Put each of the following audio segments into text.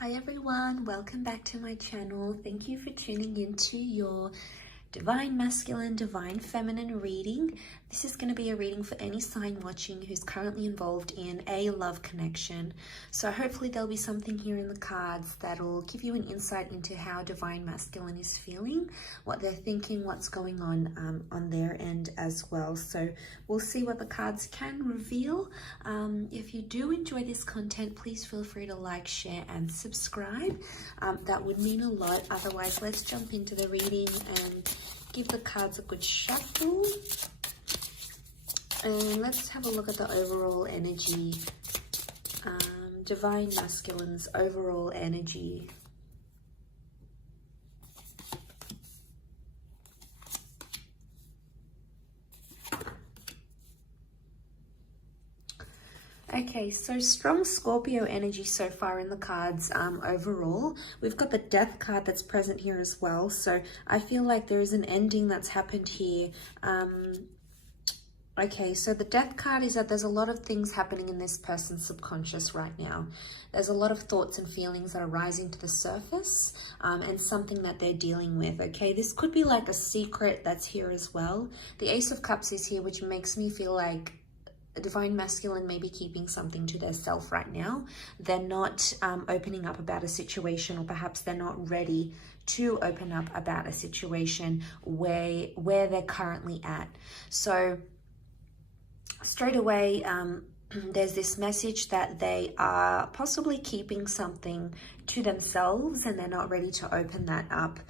Hi everyone, welcome back to my channel. Thank you for tuning into your Divine Masculine, Divine Feminine reading. This is going to be a reading for any sign watching who's currently involved in a love connection. So hopefully there'll be something here in the cards that'll give you an insight into how Divine Masculine is feeling, what they're thinking, what's going on their end as well. So we'll see what the cards can reveal. If you do enjoy this content, please feel free to like, share and subscribe. That would mean a lot. Otherwise, let's jump into the reading and give the cards a good shuffle. And let's have a look at the overall energy. Divine Masculine's overall energy. Okay, so strong Scorpio energy so far in the cards overall. We've got the Death card that's present here as well. So I feel like there is an ending that's happened here. Okay, so the Death card is that there's a lot of things happening in this person's subconscious right now. There's a lot of thoughts and feelings that are rising to the surface and something that they're dealing with, okay? This could be like a secret that's here as well. The Ace of Cups is here, which makes me feel like Divine Masculine may be keeping something to their self right now. They're not opening up about a situation, or perhaps they're not ready to open up about a situation where they're currently at. So straight away, there's this message that they are possibly keeping something to themselves and they're not ready to open that up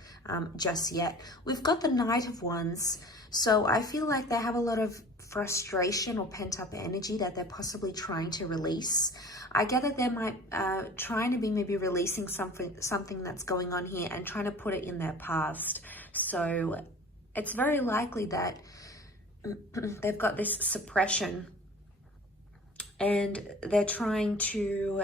just yet. We've got the Knight of Wands. So I feel like they have a lot of frustration or pent-up energy that they're possibly trying to release. I get that they might trying to be maybe releasing something that's going on here and trying to put it in their past. So it's very likely that they've got this suppression and they're trying to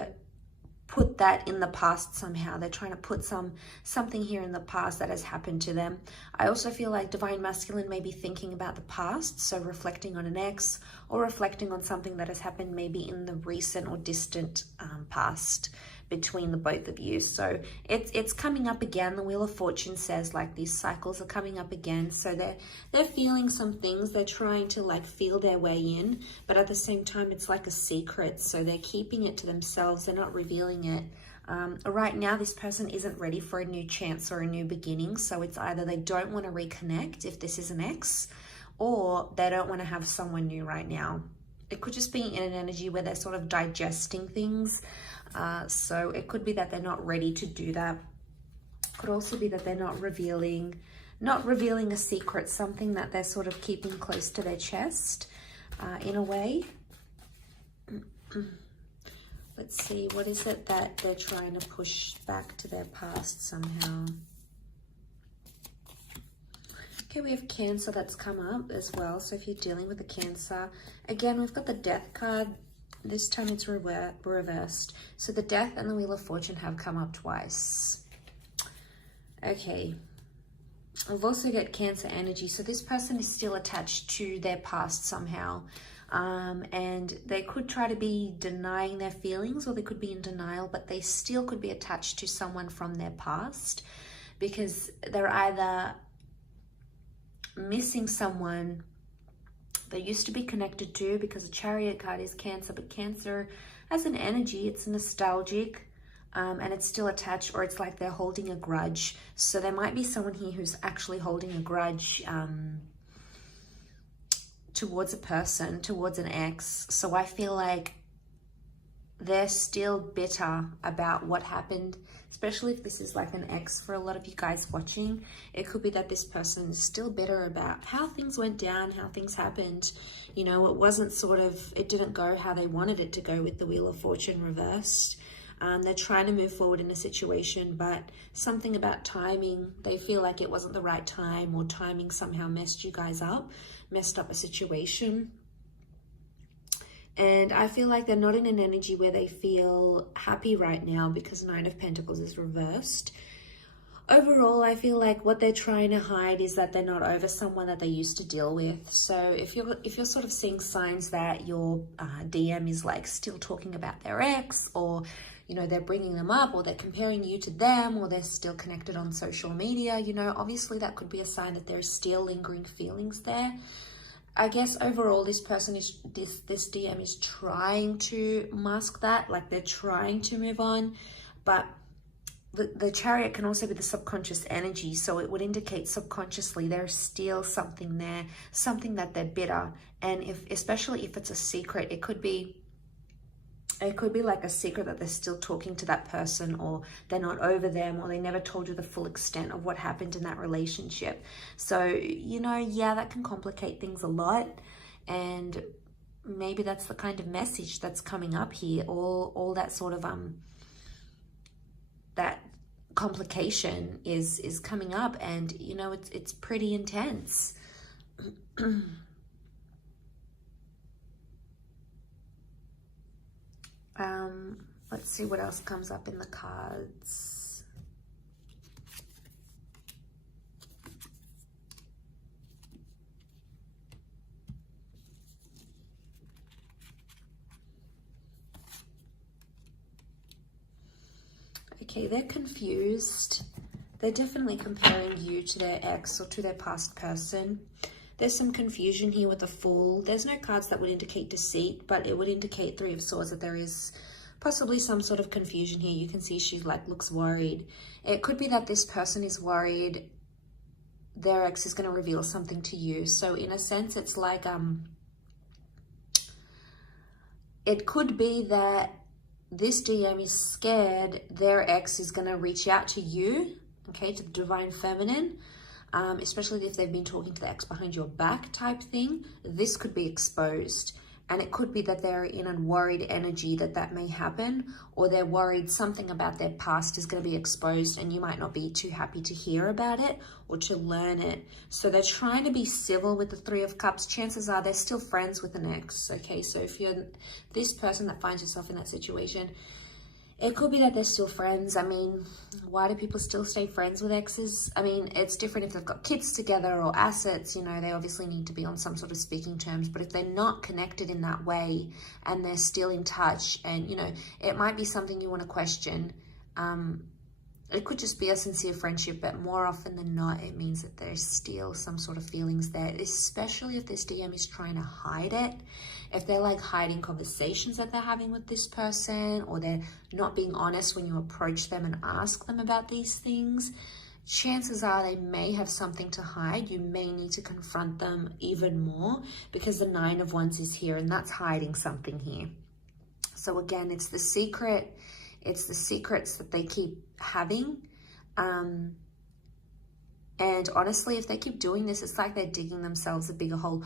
put that in the past somehow. They're trying to put something here in the past that has happened to them. I also feel like Divine Masculine may be thinking about the past, so reflecting on an ex or reflecting on something that has happened maybe in the recent or distant past between the both of you. So it's coming up again. The Wheel of Fortune says like these cycles are coming up again. So they're feeling some things. They're trying to like feel their way in, but at the same time it's like a secret. So they're keeping it to themselves. They're not revealing it. Right now this person isn't ready for a new chance or a new beginning. So it's either they don't want to reconnect if this is an ex, or they don't want to have someone new right now. It could just be in an energy where they're sort of digesting things. So it could be that they're not ready to do that. Could also be that they're not revealing a secret, something that they're sort of keeping close to their chest in a way. Let's see, what is it that they're trying to push back to their past somehow? Okay, we have Cancer that's come up as well. So if you're dealing with a Cancer, again, we've got the Death card. This time it's reversed. So the Death and the Wheel of Fortune have come up twice. Okay. We've also got Cancer energy. So this person is still attached to their past somehow. And they could try to be denying their feelings, or they could be in denial, but they still could be attached to someone from their past, because they're either missing someone they used to be connected to, because a Chariot card is Cancer, but Cancer as an energy, it's nostalgic and it's still attached, or it's like they're holding a grudge. So there might be someone here who's actually holding a grudge towards a person, towards an ex. So I feel like they're still bitter about what happened, especially if this is like an ex for a lot of you guys watching. It could be that this person is still bitter about how things went down, how things happened. You know, it wasn't it didn't go how they wanted it to go with the Wheel of Fortune reversed. They're trying to move forward in a situation, but something about timing, they feel like it wasn't the right time, or timing somehow messed you guys up, messed up a situation. And I feel like they're not in an energy where they feel happy right now, because Nine of Pentacles is reversed. Overall, I feel like what they're trying to hide is that they're not over someone that they used to deal with. So if you're sort of seeing signs that your DM is like still talking about their ex, or you know, they're bringing them up, or they're comparing you to them, or they're still connected on social media, you know, obviously that could be a sign that there's still lingering feelings there. I guess overall this person is, this DM is trying to mask that, like they're trying to move on, but the Chariot can also be the subconscious energy, so it would indicate subconsciously there's still something there, something that they're bitter. And especially if it's a secret, it could be like a secret that they're still talking to that person, or they're not over them, or they never told you the full extent of what happened in that relationship. So, you know, yeah, that can complicate things a lot. And maybe that's the kind of message that's coming up here, all that sort of that complication is coming up, and you know, it's pretty intense. Let's see what else comes up in the cards. Okay, they're confused. They're definitely comparing you to their ex or to their past person. There's some confusion here with the Fool. There's no cards that would indicate deceit, but it would indicate Three of Swords, that there is possibly some sort of confusion here. You can see she like looks worried. It could be that this person is worried their ex is going to reveal something to you. So in a sense, it's like it could be that this DM is scared their ex is going to reach out to you, okay, to the Divine Feminine, especially if they've been talking to the ex behind your back type thing. This could be exposed. And it could be that they're in a worried energy that may happen, or they're worried something about their past is going to be exposed and you might not be too happy to hear about it or to learn it. So they're trying to be civil with the Three of Cups. Chances are they're still friends with an ex, okay? So if you're this person that finds yourself in that situation, it could be that they're still friends. I mean, why do people still stay friends with exes? I mean, it's different if they've got kids together or assets, you know, they obviously need to be on some sort of speaking terms. But if they're not connected in that way and they're still in touch, and, you know, it might be something you want to question. It could just be a sincere friendship, but more often than not, it means that there's still some sort of feelings there, especially if this DM is trying to hide it. If they're like hiding conversations that they're having with this person, or they're not being honest when you approach them and ask them about these things, chances are they may have something to hide. You may need to confront them even more, because the Nine of Wands is here, and that's hiding something here. So again, it's the secret. It's the secrets that they keep having. And honestly, if they keep doing this, it's like they're digging themselves a bigger hole.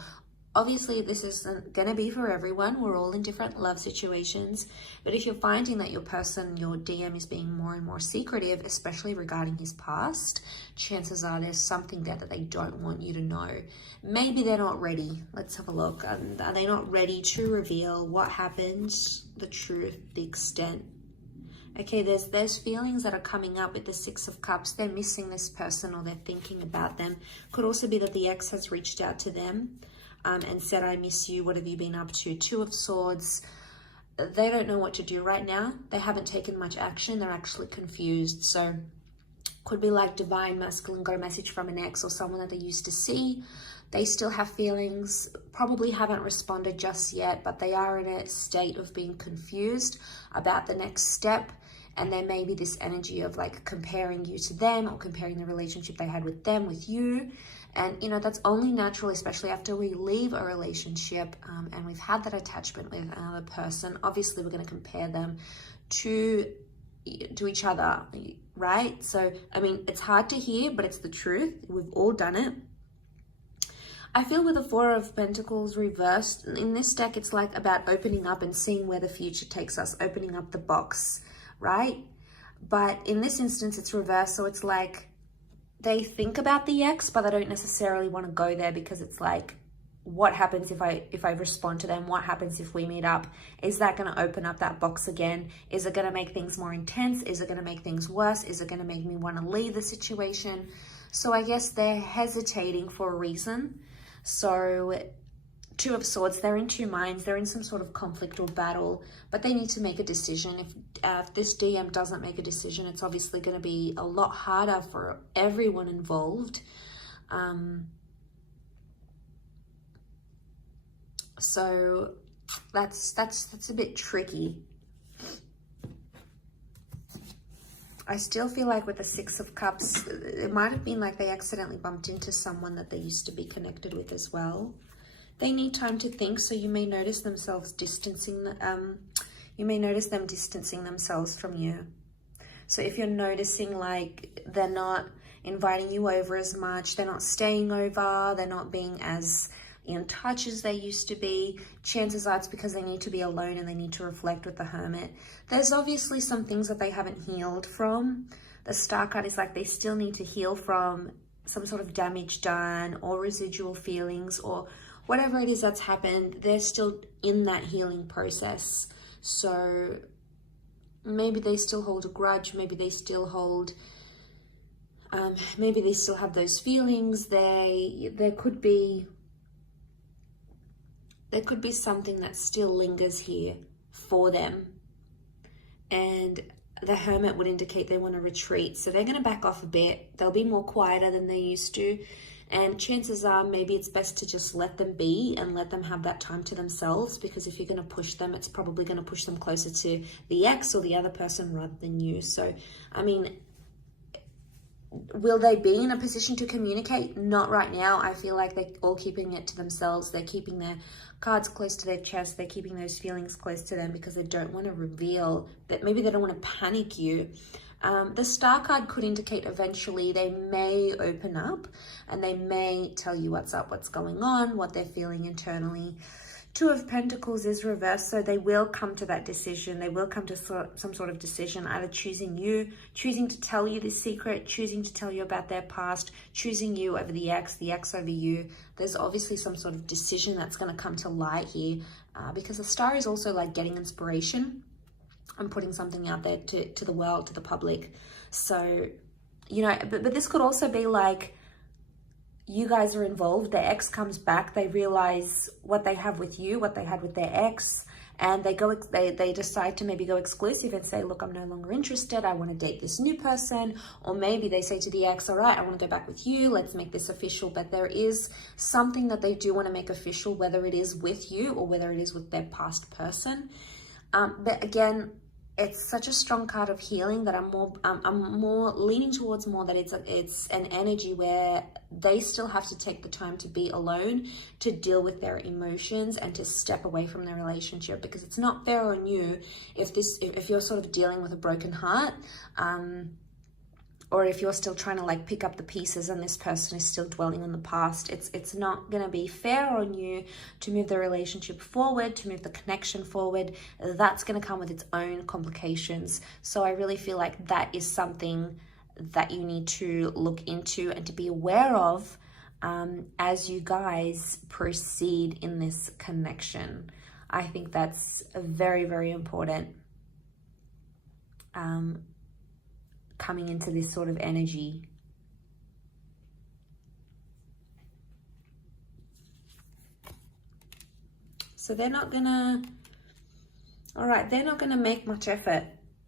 Obviously, this isn't going to be for everyone. We're all in different love situations. But if you're finding that your person, your DM, is being more and more secretive, especially regarding his past, chances are there's something there that they don't want you to know. Maybe they're not ready. Let's have a look. Are they not ready to reveal what happened, the truth, the extent? Okay, there's feelings that are coming up with the Six of Cups. They're missing this person, or they're thinking about them. Could also be that the ex has reached out to them and said, I miss you, what have you been up to? Two of Swords. They don't know what to do right now. They haven't taken much action. They're actually confused. So could be like Divine Masculine got a message from an ex or someone that they used to see. They still have feelings, probably haven't responded just yet, but they are in a state of being confused about the next step. And there may be this energy of like comparing you to them, or comparing the relationship they had with them with you. And, you know, that's only natural, especially after we leave a relationship and we've had that attachment with another person. Obviously, we're going to compare them to each other, right? So, I mean, it's hard to hear, but it's the truth. We've all done it. I feel with the Four of Pentacles reversed, in this deck, it's like about opening up and seeing where the future takes us, opening up the box, right? But in this instance, it's reversed. So it's like they think about the ex, but they don't necessarily want to go there, because it's like, what happens if I respond to them? What happens if we meet up? Is that going to open up that box again? Is it going to make things more intense? Is it going to make things worse? Is it going to make me want to leave the situation? So I guess they're hesitating for a reason. So Two of Swords, they're in two minds. They're in some sort of conflict or battle, but they need to make a decision. If this DM doesn't make a decision, it's obviously going to be a lot harder for everyone involved. So that's a bit tricky. I still feel like with the Six of Cups, it might have been like they accidentally bumped into someone that they used to be connected with as well. They need time to think, so you may notice themselves distancing, you may notice them distancing themselves from you. So if you're noticing like they're not inviting you over as much, they're not staying over, they're not being as in touch as they used to be, chances are it's because they need to be alone and they need to reflect with the Hermit. There's obviously some things that they haven't healed from. The Star card is like they still need to heal from some sort of damage done or residual feelings or whatever it is that's happened. They're still in that healing process. So maybe they still hold a grudge, maybe they still hold, maybe they still have those feelings. There could be something that still lingers here for them. And the Hermit would indicate they want to retreat. So they're going to back off a bit. They'll be more quieter than they used to. And chances are maybe it's best to just let them be and let them have that time to themselves, because if you're going to push them, it's probably going to push them closer to the ex or the other person rather than you. So, I mean, will they be in a position to communicate? Not right now. I feel like they're all keeping it to themselves. They're keeping their cards close to their chest. They're keeping those feelings close to them because they don't want to reveal that. Maybe they don't want to panic you. The Star card could indicate eventually they may open up and they may tell you what's up, what's going on, what they're feeling internally. Two of Pentacles is reversed, so they will come to that decision. They will come to some sort of decision, either choosing you, choosing to tell you this secret, choosing to tell you about their past, choosing you over the ex over you. There's obviously some sort of decision that's going to come to light here, because the Star is also like getting inspiration and putting something out there to the world, to the public. So, you know, but this could also be like, you guys are involved, the ex comes back, they realize what they have with you, what they had with their ex, and they decide to maybe go exclusive and say, look, I'm no longer interested, I want to date this new person. Or maybe they say to the ex, all right, I want to go back with you, let's make this official. But there is something that they do want to make official, whether it is with you or whether it is with their past person. But again, it's such a strong card of healing that I'm more leaning towards more that it's an energy where they still have to take the time to be alone, to deal with their emotions and to step away from their relationship, because it's not fair on you if you're sort of dealing with a broken heart, or if you're still trying to like pick up the pieces and this person is still dwelling on the past. It's not going to be fair on you to move the relationship forward, to move the connection forward. That's going to come with its own complications. So I really feel like that is something that you need to look into and to be aware of as you guys proceed in this connection. I think that's very, very important. Coming into this sort of energy. So they're not gonna, all right, they're not gonna make much effort.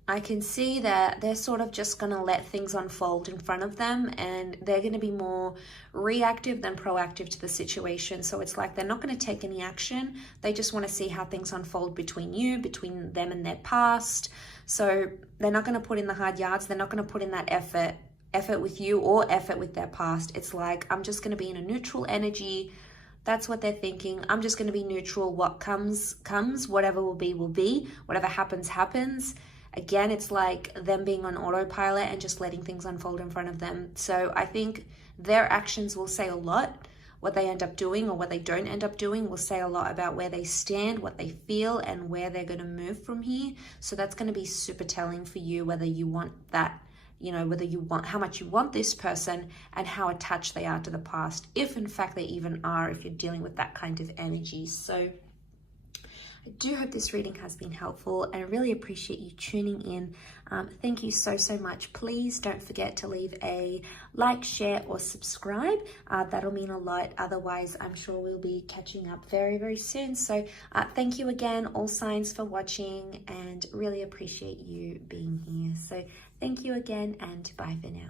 I can see that they're sort of just gonna let things unfold in front of them, and they're gonna be more reactive than proactive to the situation. So it's like they're not gonna take any action. They just wanna see how things unfold between you, between them and their past. So they're not going to put in the hard yards. They're not going to put in that effort with you or effort with their past. It's like, I'm just going to be in a neutral energy. That's what they're thinking. I'm just going to be neutral. What comes, comes. Whatever will be, will be. Whatever happens, happens. Again, it's like them being on autopilot and just letting things unfold in front of them. So I think their actions will say a lot. What they end up doing or what they don't end up doing will say a lot about where they stand, what they feel, and where they're going to move from here. So that's going to be super telling for you, whether you want that, you know, whether you want, how much you want this person and how attached they are to the past, if in fact they even are, if you're dealing with that kind of energy. So I do hope this reading has been helpful, and I really appreciate you tuning in. Thank you so much. Please don't forget to leave a like, share, or subscribe. That'll mean a lot. Otherwise, I'm sure we'll be catching up very soon. So thank you again, all signs, for watching, and really appreciate you being here. So thank you again, and bye for now.